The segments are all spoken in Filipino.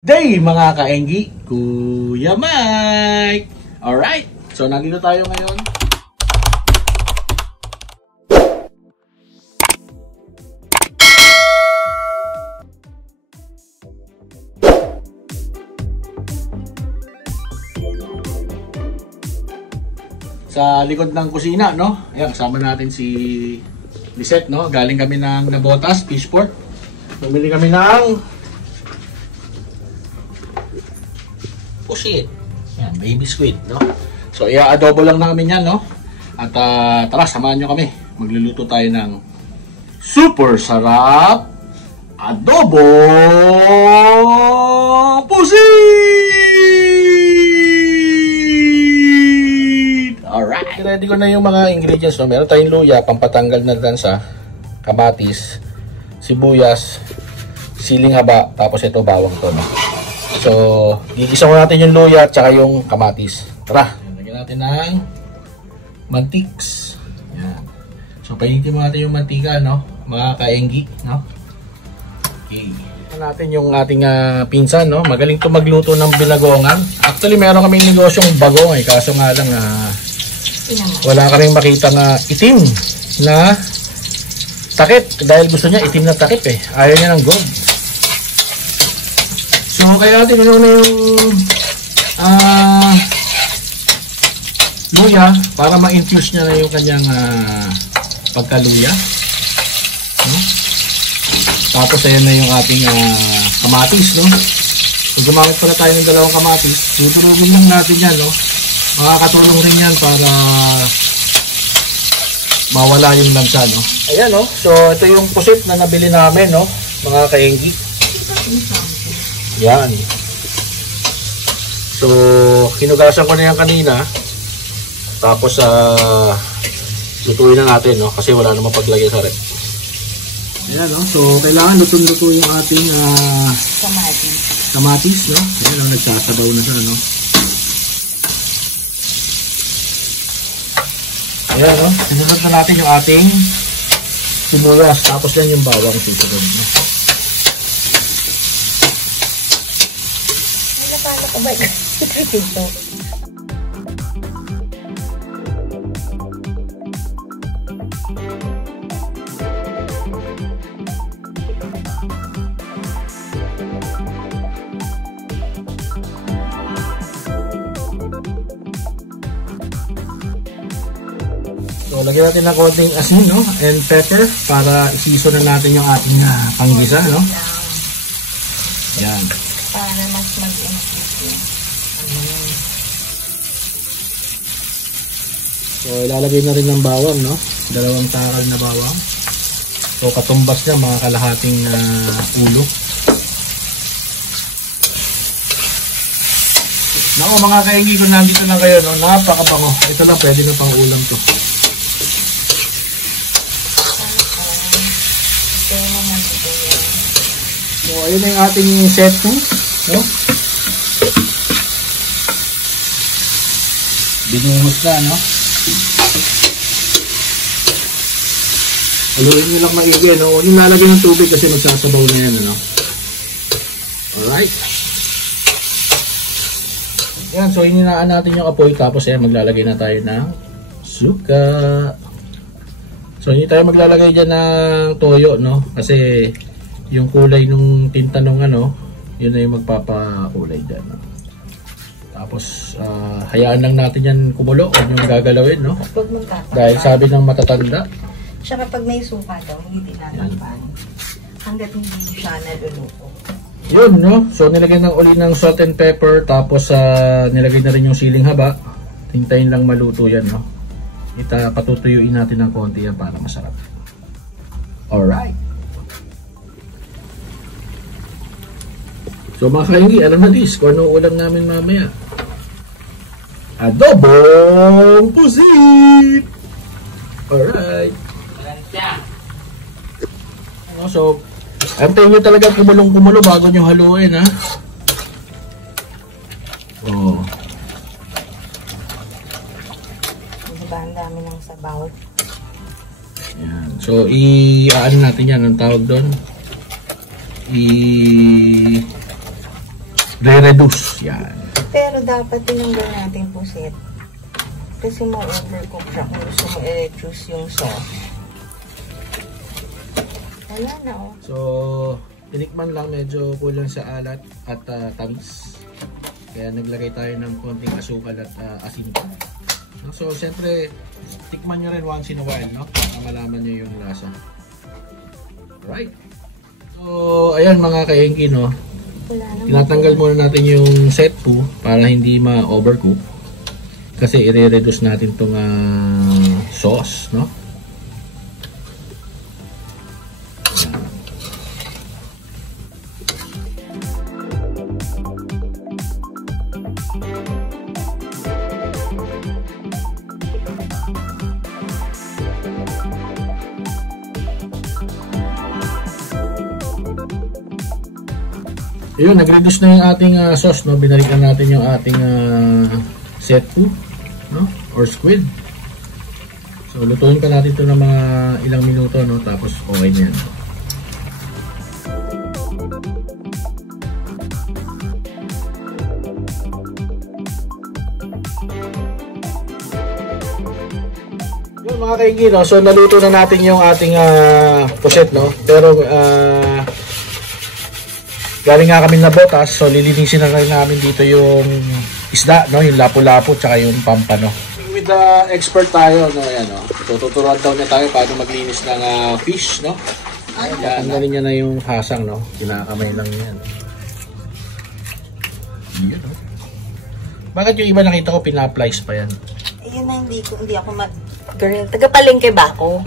Day mga kaenggi, Kuya Mike! Alright, so nandito tayo ngayon. Sa likod ng kusina, no? Ayan, kasama natin si Lisette, no? Galing kami ng Nabotas, Fishport. Bumili kami ng pusit. Yan, baby squid, no? So, i-adobo lang namin yan, no? At tara, samahan nyo kami. Magluluto tayo ng super sarap adobo pusit! Alright! Ready ko na yung mga ingredients, no? Meron tayong luya, pampatanggal na lansa, kamatis, sibuyas, siling haba, tapos ito bawang to, no? So, gigisa ko natin yung luya at saka yung kamatis. Tara, lagyan natin ng mantiks. Yan. So, painitin mo natin yung mantika, no? Mga kaenggi, no? Okay. Ito natin yung ating pinsan, no? Magaling to magluto ng binagongan. Actually, meron kaming negosyong bagong, kaso nga lang, wala ka rin makita nga itim na takip. Dahil gusto niya itim na takip, Ayaw niya ng gold. So, kaya natin na yung luya para ma-infuse niya na yung kanyang pagkaluya. No? Tapos, ayan na yung ating kamatis. No? So, gumamit pala tayo ng dalawang kamatis. Dudurugin lang natin yan. No? Makakatulong rin yan para mawala yung lansa. No? Ayan, no? So, ito yung pusit na nabili namin, no? Mga kaenggi. Yan. So, hinugasan ko na yan kanina. Tapos, lutuin na natin, no? Kasi wala namang paglagay sa rep. Ayan, no? So, kailangan luto-luto yung ating kamatis, no? Ayan, no? Nagsasabaw na siya, no? Ayan, no? Sinunod na natin yung ating sibuyas. Tapos yan yung bawang susunod, no? Oh my God. So, lagyan natin ng konting asin, no? And pepper para i-season na natin yung ating panggisa, no? Yan. Para mas mag-infuse. So, ilalagay na rin ng bawang, no? 2 takal na bawang. So, katumbas niya, mga kalahating ulo. Naku, mga kainggi, kung nandito na kayo, no? Napakabango. Ito lang, pwede na pang ulam to. So, ayun na yung ating set 2, no? Binuhos na, no? Haluin nyo lang maigi, no? Huwag yung lalagay ng tubig kasi magsasabaw na yan, ano? Alright. Yan, so hininaan natin yung apoy tapos maglalagay na tayo ng suka. So hindi tayo maglalagay dyan ng toyo, no? Kasi yung kulay nung tinta nung yun na yung magpapakulay dyan, no? Tapos, hayaan lang natin yan kumulo. Huwag yung gagalawin, no? Dahil sabi ng matatanda. Siya kapag may suka daw, hindi tinatampan. Hanggat hindi siya naluluto. Yun, no? So, nilagay ng uli ng salt and pepper. Tapos, nilagay na rin yung siling haba. Hintayin lang maluto yan, no? Patutuyuin natin ng konti yan para masarap. Alright. So, mga kainggi, alam na dis kung ano ulam namin mamaya. Adobong pusit! Alright. So, antayin nyo talaga kumulong-kumulo bago nyo haluin, ha? Oh. Diba, ang dami ng sabaw. Yan. So, i-ano natin yan, ang tawag doon? re-reduce. Yan. Pero dapat tinanggal natin pusit. Kasi ma-overcook siya kung gusto mo i-reduce yung sauce. Wala na oh. So, tinikman lang, medyo kulang sa alat at tamis. Kaya naglagay tayo ng konting asukal at asin pa. So, siyempre, tikman nyo rin once in a while, no? Para malaman nyo yung lasa. Alright. So, ayan mga kahingki, no? Tinatanggal muna natin yung set 2 para hindi ma-overcook. Kasi i-reduce natin itong sauce, no? Yun, nag-reduce na yung ating sauce, no? Binalikan natin yung ating set 2, no? Or squid. So, lutuin pa natin ito ng mga ilang minuto, no? Tapos, okay na yan. Yun, mga kaigi, no? So, naluto na natin yung ating puset, no? Pero, galing nga kami na botas, so lilinisin na rin namin dito yung isda, no? Yung lapu-lapu tsaka yung pampano. With the expert tayo, no? Ayan, no? So tuturuan daw niya tayo paano maglinis ng fish, no? Ayan, tanggalin niya na yung hasang, no? Kinakamay lang yan. Ayan, no? Bakit yung iba nakita ko pina-plies pa yan? Ayun na, hindi ako girl, taga-palengke ba ako?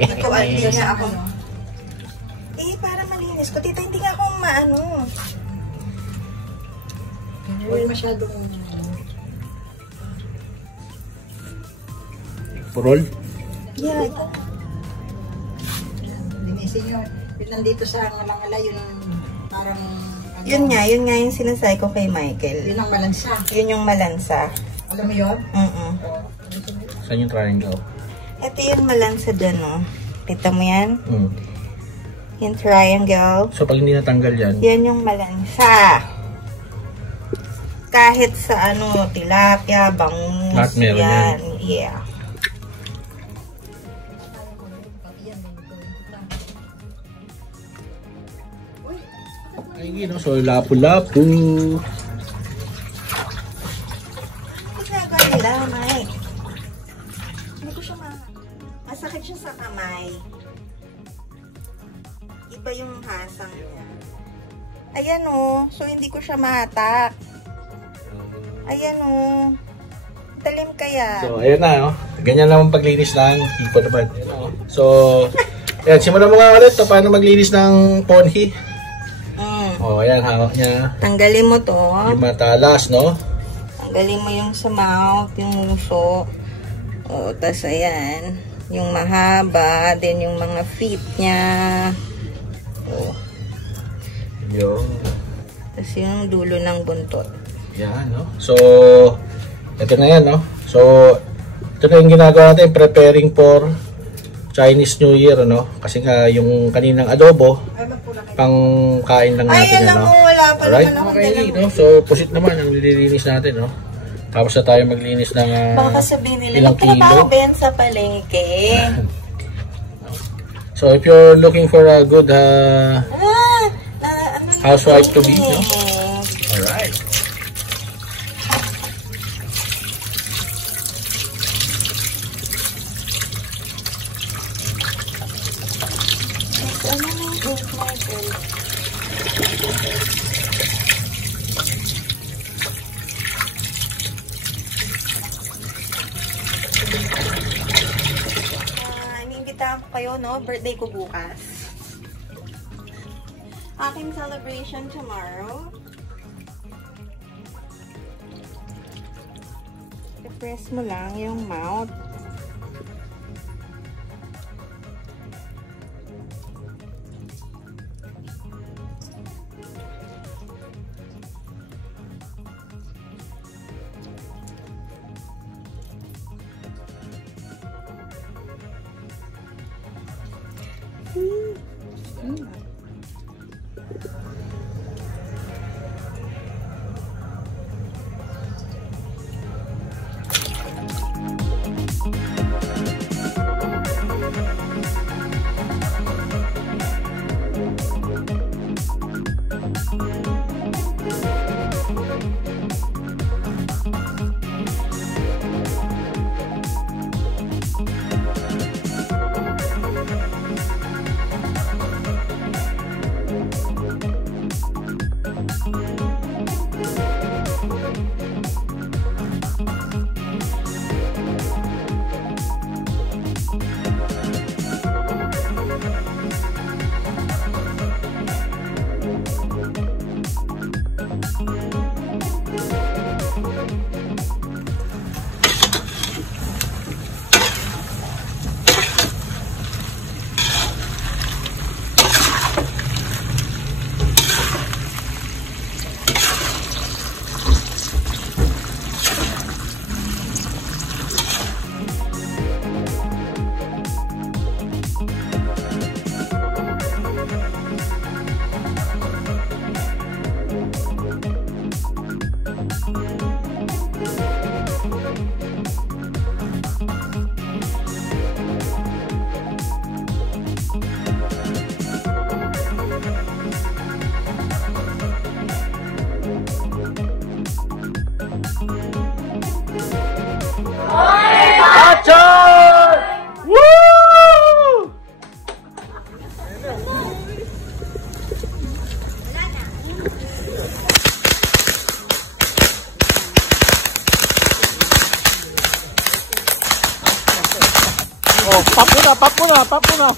Hindi nga ako, no? Para malinis ko. Tita, hindi nga akong maano. Huwag masyadong... Purol? Yeah. Linisin nyo. Yun nandito sa Malangala, yun parang... Yun nga yung sinasabi ko kay Michael. Yun ang malansa. Yun yung malansa. Alam mo yun? Saan yung triangle? Ito yung malansa dun, no? Kita mo yan? Mm. Yung triangle. So, pag hindi natanggal yan? Yan yung malansa. Kahit sa tilapia, bangus, lahat meron yan. Yeah. Ay, no? So, lapu-lapu. Ginagawa nila, Mike. Hindi ko siya masakit siya sa kamay. Iba yung hasang niya. Ayan o. So, hindi ko siya mahatak. Ayan o. Talim kaya. So, ayan na. Oh. Ganyan naman paglinis ng tipo naman. So, ayan. Simulan mo nga ulit. Paano maglinis ng ponhi. O, ayan. Hawak niya. Tanggalin mo to. Yung matalas, no? Tanggalin mo yung sa mouth, yung muso. O, tas ayan. Yung mahaba. Then, yung mga feet niya. Oh. Yung. Tapos yung dulo ng buntot. Yan, no? So, ito na yan, no? So, ito na yung ginagawa natin, preparing for Chinese New Year, no? Kasi nga, yung kaninang adobo, pang kain lang natin, no? Wala pa alright, naman okay, no? So, pusit naman ang nililinis natin, no? Tapos na tayo maglinis ng baka sabihin nila, ilang kilo. Pinapakaben sa palengke. So, if you're looking for a good housewife to be, no? Alright. Inimbitahan ko kayo, no? Birthday ko bukas. Aking celebration tomorrow. I-press mo lang yung mouth. Oh, pop mo na.